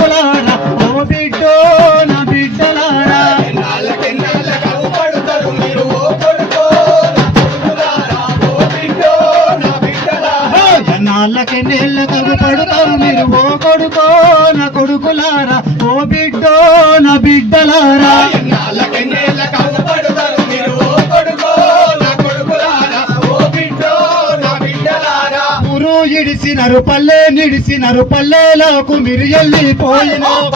కొడుకులారా ఓ బిడ్డో నా బిడ్డలారా నాళ్ళకి నీళ్ళకు పడుతారు మీరు ఓ కొడుకో నా కొడుకులారా ఓ బిడ్డో నా బిడ్డలారా ఊరు ఇడిసినారు పల్లె నిడిసినారు పల్లెలకు మీరు వెళ్ళిపోయినారు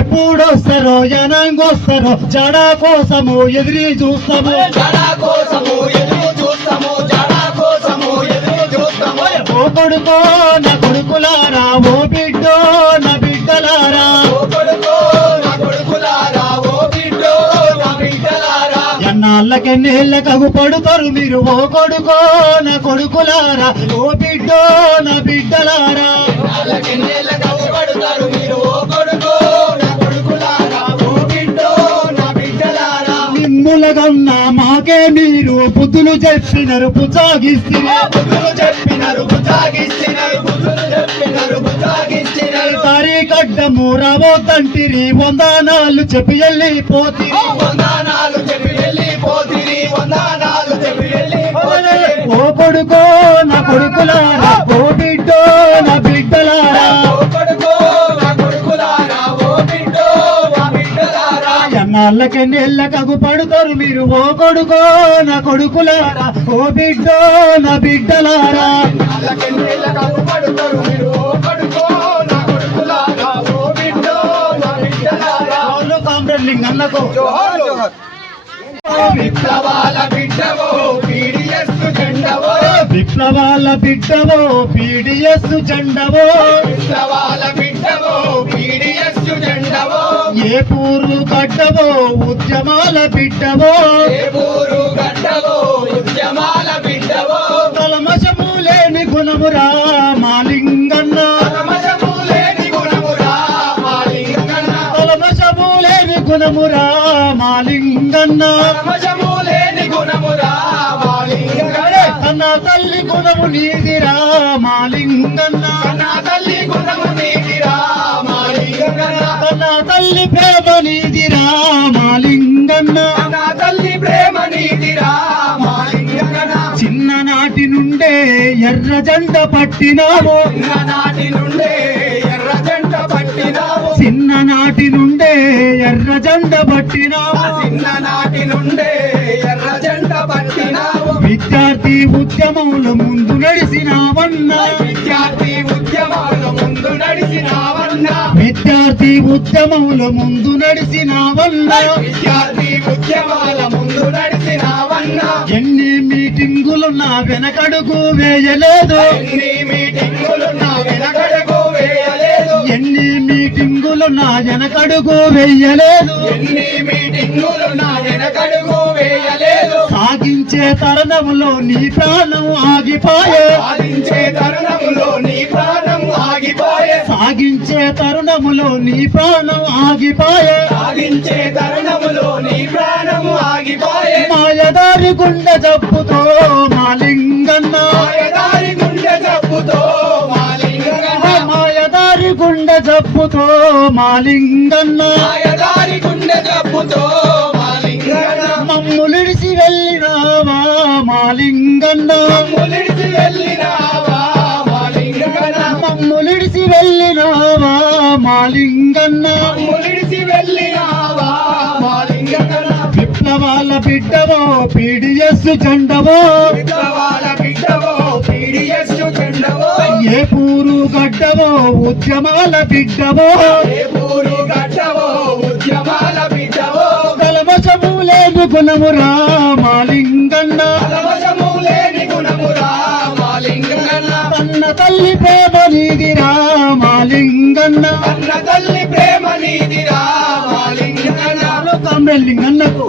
ఎప్పుడొస్తారో జనంగొస్తారో జడా కోసము ఎదురు చూస్తాము ఓ కొడుకో నా కొడుకులారా ఓ బిడ్డో నా బిడ్డలారా ఎన్నాళ్ళకి నీళ్ళకు పడుతారు మీరు ఓ కొడుకో నా కొడుకులారా ఓ బిడ్డో నా బిడ్డలారా నిమ్ములగన్నా మాకే మీరు బుద్ధులు చెప్పినారు తారీ కడ్డము రాబోతంటిరి వందనాలు చెప్పి వెళ్ళిపోతిరి ఓ కొడుకో నా కొడుకులారా ఓ బిడ్డో నా బిడ్డలారా ఎన్నాళ్ళకి నీళ్ళకు పడుతారు మీరు ఓ కొడుకో నా కొడుకులారా ఓ బిడ్డో నా బిడ్డలారా కామ్రెడ్లింగన్నకు విప్లవాల బిడ్డవో పీడిఎస్ జెండవో విప్లవాల బిడ్డవో పీడిఎస్ జెండవో విప్లవాల బిడ్డవో పీడిఎస్ జెండవో ఏ పూరు గడ్డవో ఉద్యమాల బిడ్డవో ఏ పూరు గడ్డవో ఉద్యమాల బిడ్డవో కలమశము లేని గుణమురా మాలింగన్న కలమశము లేని గుణమురా మాలింగన్న కలమశము లేని గుణమురా మాలింగన్న కలమశము లేని గుణమురా మాలింగన్న కన్నా తల్లి గుణము నీదిరా మాలింగన్న కన్నా తల్లి గుణము నీదిరా మాలింగన్న కన్నా తల్లి ప్రేమ నీదిరా మాలింగన్న కన్నా తల్లి ప్రేమ నీదిరా మాలింగన్న చిన్ననాటి నుండే ఎర్ర జెండ పట్టినావు చిన్ననాటి నుండే ఎర్ర జెండ పట్టినావు చిన్ననాటి నుండే ఎర్ర జెండ పట్టినావు చిన్ననాటి నుండే ఎర్ర జెండ పట్టినావు విద్యార్థి ఉద్యమంలో ముందు నడిసినావన్నా విద్యార్థి ఉద్యమాల ముందు నడిచినావన్నా విద్యార్థి ఉద్యమంలో ముందు నడిసినావన్నా విద్యార్థి ఉద్యమాల ముందు నడిచినావన్నా ఎన్ని మీటింగులు నా వెనకడుగు వేయలేదు ఎన్ని మీటింగులు నా వెనకడుగు వేయలేదు ఎన్ని మీటింగులు నా వెనకడుగు వేయలేదు ఎన్ని మీటింగులు నా వెనకడుగు వేయలేదు సాగించే తరుణంలో నీ ప్రాణం ఆగిపోయే సాధించే తరుణములో నీ ప్రాణం ఆగిపోయే సాగించే తరుణములో నీ ప్రాణం ఆగిపోయే సాధించే తరుణములో నీ ప్రాణం ఆగిపోయే మాయదారి గుండె జప్పుతో మాలింగన్న మాయదారి గుండె జబ్బుతో మాలింగన్న మాయదారి గుండె జప్పుతో మాలింగన్న మాయదారి గుండె జబ్బుతో మాలింగన్న మమ్ములిడిసి వెళ్ళినావా మాలింగన్న ములిడిసి వెళ్ళినావా మాలింగన్న మమ్ములిడిసి వెళ్ళినావా మాలింగన్న ములిడిసి వెళ్ళినావా మాలింగన్న విప్లవాల బిడ్డవో పీడిఎస్ జెండవో విప్లవాల బిడ్డవో పీడిఎస్ జెండవో ఏ పూరు గడ్డవో ఉద్యమాల బిడ్డవో ఏ పూరు గడ్డవో ఉద్యమాల బిడ్డవో కలమశము లేని గుణమురా మాలింగన్న కలవశము లేని గుణమురా మాలింగన్న కన్న తల్లి ప్రేమ నీదిరా మాలింగన్న కన్న తల్లి ప్రేమ నీదిరా మాలింగన్న కామ్రెడ్లింగన్నకు